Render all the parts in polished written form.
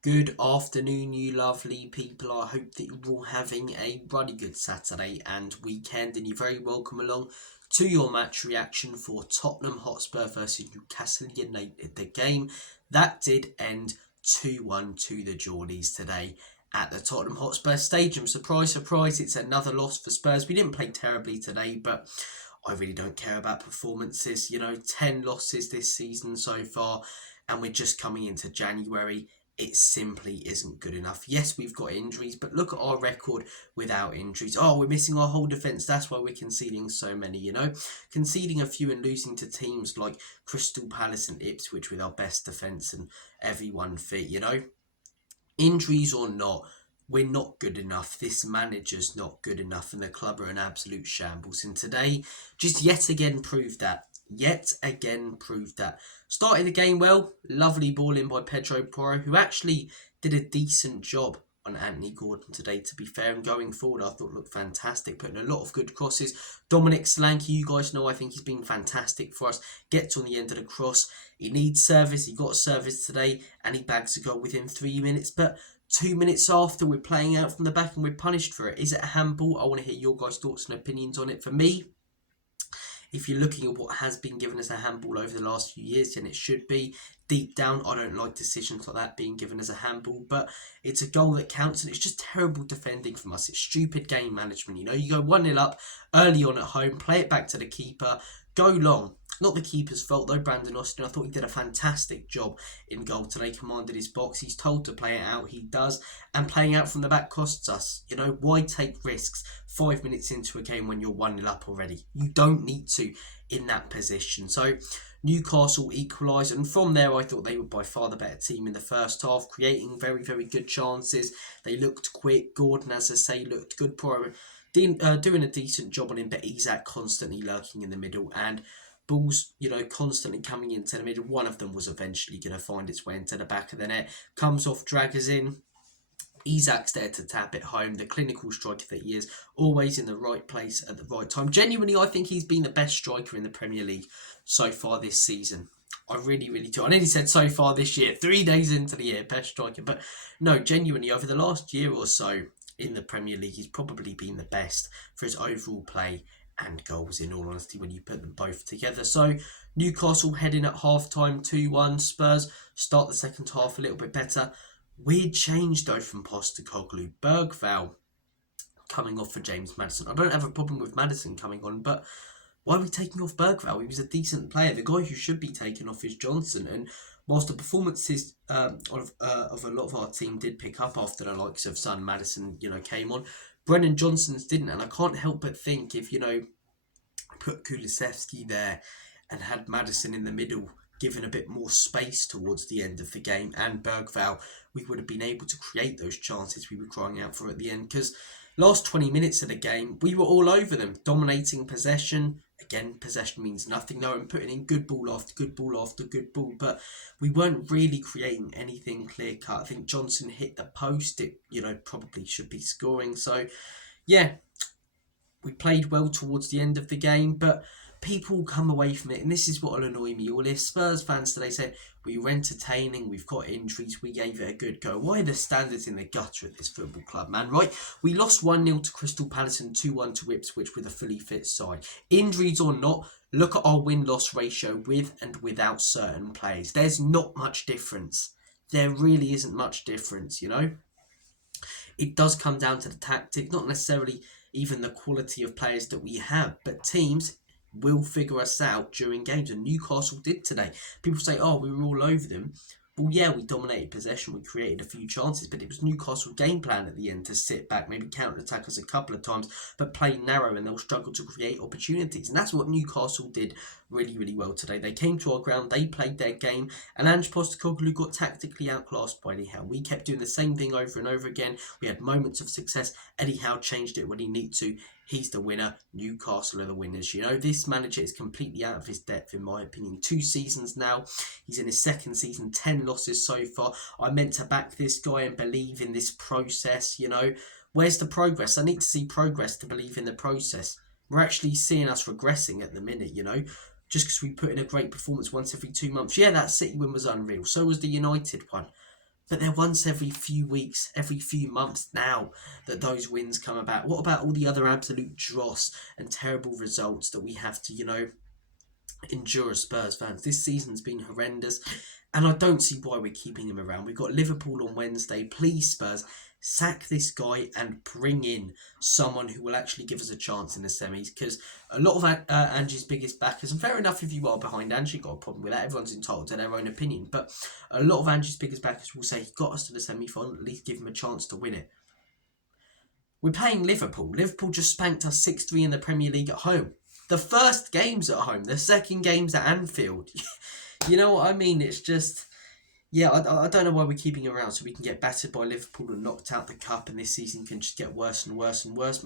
Good afternoon, you lovely people. I hope that you're all having a bloody good Saturday and weekend, and you're very welcome along to your match reaction for Tottenham Hotspur versus Newcastle United. The game that did end 2-1 to the Geordies today at the Tottenham Hotspur Stadium. Surprise, surprise, it's another loss for Spurs. We didn't play terribly today, but I really don't care about performances. 10 losses this season so far, and we're just coming into January. It simply isn't good enough. Yes, we've got injuries, but look at our record without injuries. Oh, we're missing our whole defence. That's why we're conceding so many, Conceding a few and losing to teams like Crystal Palace and Ipswich with our best defence and everyone fit, Injuries or not, we're not good enough. This manager's not good enough, and the club are an absolute shambles. And today, just yet again proved that. Started the game well, lovely ball in by Pedro Porro, who actually did a decent job on Anthony Gordon today, to be fair, and going forward I thought looked fantastic, putting a lot of good crosses. Dominic Solanke, you guys know, I think he's been fantastic for us, gets on the end of the cross, he needs service, he got service today, and he bags a goal within 3 minutes, but 2 minutes after we're playing out from the back and we're punished for it. Is it a handball? I want to hear your guys' thoughts and opinions on it. For me, if you're looking at what has been given as a handball over the last few years, then it should be. Deep down, I don't like decisions like that being given as a handball, but it's a goal that counts, and it's just terrible defending from us. It's stupid game management. You go 1-0 up early on at home, play it back to the keeper, go long. Not the keeper's fault though, Brandon Austin. I thought he did a fantastic job in goal today, commanded his box. He's told to play it out, he does, and playing out from the back costs us. Why take risks 5 minutes into a game when you're 1-0 up already? You don't need to in that position. So Newcastle equalised, and from there I thought they were by far the better team in the first half, creating very, very good chances. They looked quick. Gordon, as I say, looked good. Doing a decent job on him, but Isak constantly lurking in the middle, and balls, constantly coming into the middle. One of them was eventually going to find its way into the back of the net. Comes off, draggers in. Isak's there to tap it home. The clinical striker that he is, always in the right place at the right time. Genuinely, I think he's been the best striker in the Premier League so far this season. I really, really do. I nearly said so far this year, 3 days into the year, best striker. But no, genuinely, over the last year or so in the Premier League, he's probably been the best for his overall play and goals, in all honesty, when you put them both together. So Newcastle heading at half-time 2-1. Spurs start the second half a little bit better. Weird change though from Postecoglou. Bergvall coming off for James Maddison. I don't have a problem with Maddison coming on, but why are we taking off Bergvall? He was a decent player. The guy who should be taken off is Johnson. And whilst the performances of a lot of our team did pick up after the likes of Son, Maddison, came on, Brennan Johnson's didn't. And I can't help but think if, put Kulusevski there and had Maddison in the middle, given a bit more space towards the end of the game, and Bergvall, we would have been able to create those chances we were crying out for at the end. Because last 20 minutes of the game, we were all over them, dominating possession. Again, possession means nothing though, and putting in good ball after good ball after good ball, but we weren't really creating anything clear cut. I think Johnson hit the post. It, probably should be scoring. So, yeah, we played well towards the end of the game, but people come away from it, and this is what will annoy me. All if Spurs fans today say we were entertaining, we've got injuries, we gave it a good go. Why are the standards in the gutter at this football club, man? Right? We lost 1-0 to Crystal Palace and 2-1 to Ipswich with a fully fit side. Injuries or not, look at our win-loss ratio with and without certain players. There's not much difference. There really isn't much difference, It does come down to the tactic, not necessarily even the quality of players that we have, but teams will figure us out during games, and Newcastle did today. People say, oh, we were all over them. Well, yeah, we dominated possession, we created a few chances, but it was Newcastle's game plan at the end to sit back, maybe counter-attack us a couple of times, but play narrow, and they'll struggle to create opportunities. And that's what Newcastle did really, really well today. They came to our ground, they played their game, and Ange Postecoglou got tactically outclassed by Eddie Howe. We kept doing the same thing over and over again. We had moments of success. Eddie Howe changed it when he needed to. He's the winner. Newcastle are the winners. This manager is completely out of his depth, in my opinion. 2 seasons now. He's in his second season, 10 losses so far. I meant to back this guy and believe in this process, Where's the progress? I need to see progress to believe in the process. We're actually seeing us regressing at the minute, Just because we put in a great performance once every 2 months. Yeah, that City win was unreal. So was the United one. But they're once every few weeks, every few months now that those wins come about. What about all the other absolute dross and terrible results that we have to, endure as Spurs fans? This season's been horrendous, and I don't see why we're keeping him around. We've got Liverpool on Wednesday. Please, Spurs, sack this guy and bring in someone who will actually give us a chance in the semis, because a lot of Angie's biggest backers, and fair enough if you are behind Angie, got a problem with that, everyone's entitled to their own opinion, but a lot of Angie's biggest backers will say he got us to the semi-final, at least give him a chance to win it. We're playing Liverpool. Liverpool just spanked us 6-3 in the Premier League at home. The first game's at home, the second game's at Anfield. You know what I mean? It's just, yeah, I don't know why we're keeping him around, so we can get battered by Liverpool and knocked out the cup, and this season can just get worse and worse and worse.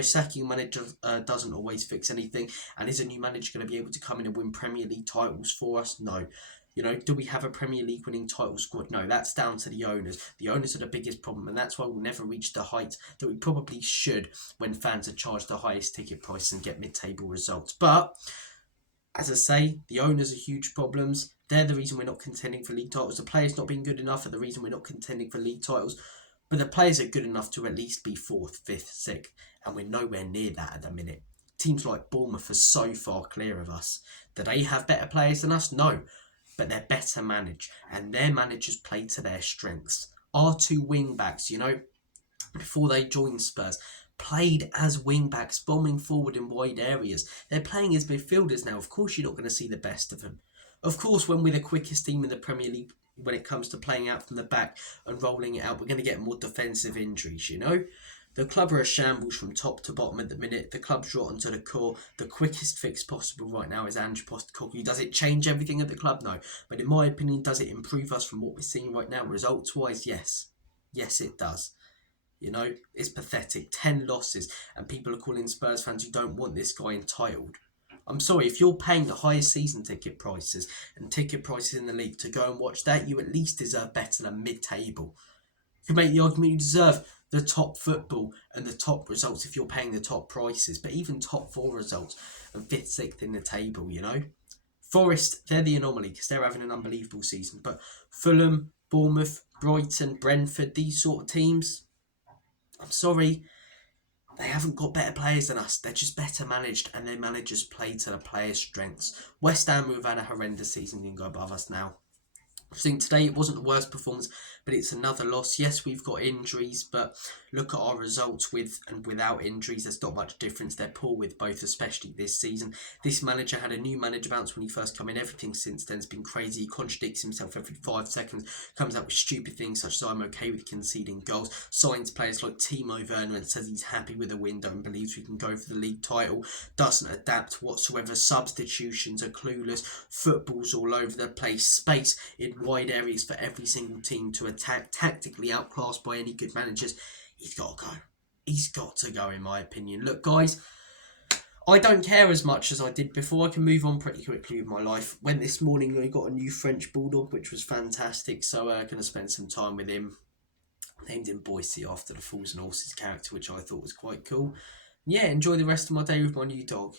Sacking a manager doesn't always fix anything, and is a new manager going to be able to come in and win Premier League titles for us? No. Do we have a Premier League winning title squad? No, that's down to the owners. The owners are the biggest problem, and that's why we'll never reach the height that we probably should when fans are charged the highest ticket price and get mid-table results. But, as I say, the owners are huge problems. They're the reason we're not contending for league titles. The players not being good enough are the reason we're not contending for league titles. But the players are good enough to at least be 4th, 5th, 6th, and we're nowhere near that at the minute. Teams like Bournemouth are so far clear of us. Do they have better players than us? No. But they're better managed, and their managers play to their strengths. Our 2 wing-backs, before they joined Spurs, played as wing-backs, bombing forward in wide areas. They're playing as midfielders now. Of course you're not going to see the best of them. Of course, when we're the quickest team in the Premier League, when it comes to playing out from the back and rolling it out, we're going to get more defensive injuries, The club are a shambles from top to bottom at the minute. The club's rotten to the core. The quickest fix possible right now is Ange Postecoglou. Does it change everything at the club? No. But in my opinion, does it improve us from what we're seeing right now? Results-wise, yes. Yes, it does. It's pathetic. 10 losses, and people are calling Spurs fans who don't want this guy entitled. I'm sorry, if you're paying the highest season ticket prices and ticket prices in the league to go and watch that, you at least deserve better than mid-table. You can make the argument you deserve the top football and the top results if you're paying the top prices, but even top 4 results and 5th, 6th in the table, Forest, they're the anomaly because they're having an unbelievable season, but Fulham, Bournemouth, Brighton, Brentford, these sort of teams, I'm sorry, they haven't got better players than us. They're just better managed, and their managers play to the players' strengths. West Ham, who've had a horrendous season, can go above us now. I think today it wasn't the worst performance, but it's another loss. Yes, we've got injuries, but look at our results with and without injuries. There's not much difference. They're poor with both, especially this season. This manager had a new manager bounce when he first came in. Everything since then has been crazy. He contradicts himself every 5 seconds, comes out with stupid things such as I'm okay with conceding goals, signs players like Timo Werner and says he's happy with the window and believes we can go for the league title, doesn't adapt whatsoever. Substitutions are clueless. Football's all over the place. Space in wide areas for every single team to attack, tactically outclassed by any good managers. He's got to go. He's got to go, in my opinion. Look, guys, I don't care as much as I did before. I can move on pretty quickly with my life. Went this morning, I got a new French Bulldog, which was fantastic, so I'm going to spend some time with him. Named him Boise after the Fools and Horses character, which I thought was quite cool. Yeah, enjoy the rest of my day with my new dog,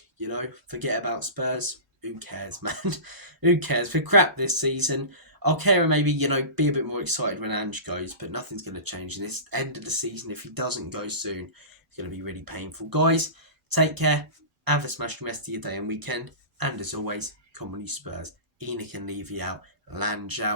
Forget about Spurs. Who cares, man? Who cares? We're crap this season. I'll care and maybe, be a bit more excited when Ange goes, but nothing's going to change. In this end of the season, if he doesn't go soon, it's going to be really painful. Guys, take care. Have a smashing rest of your day and weekend. And as always, come on you Spurs. Enoch and Levy out. Lange out.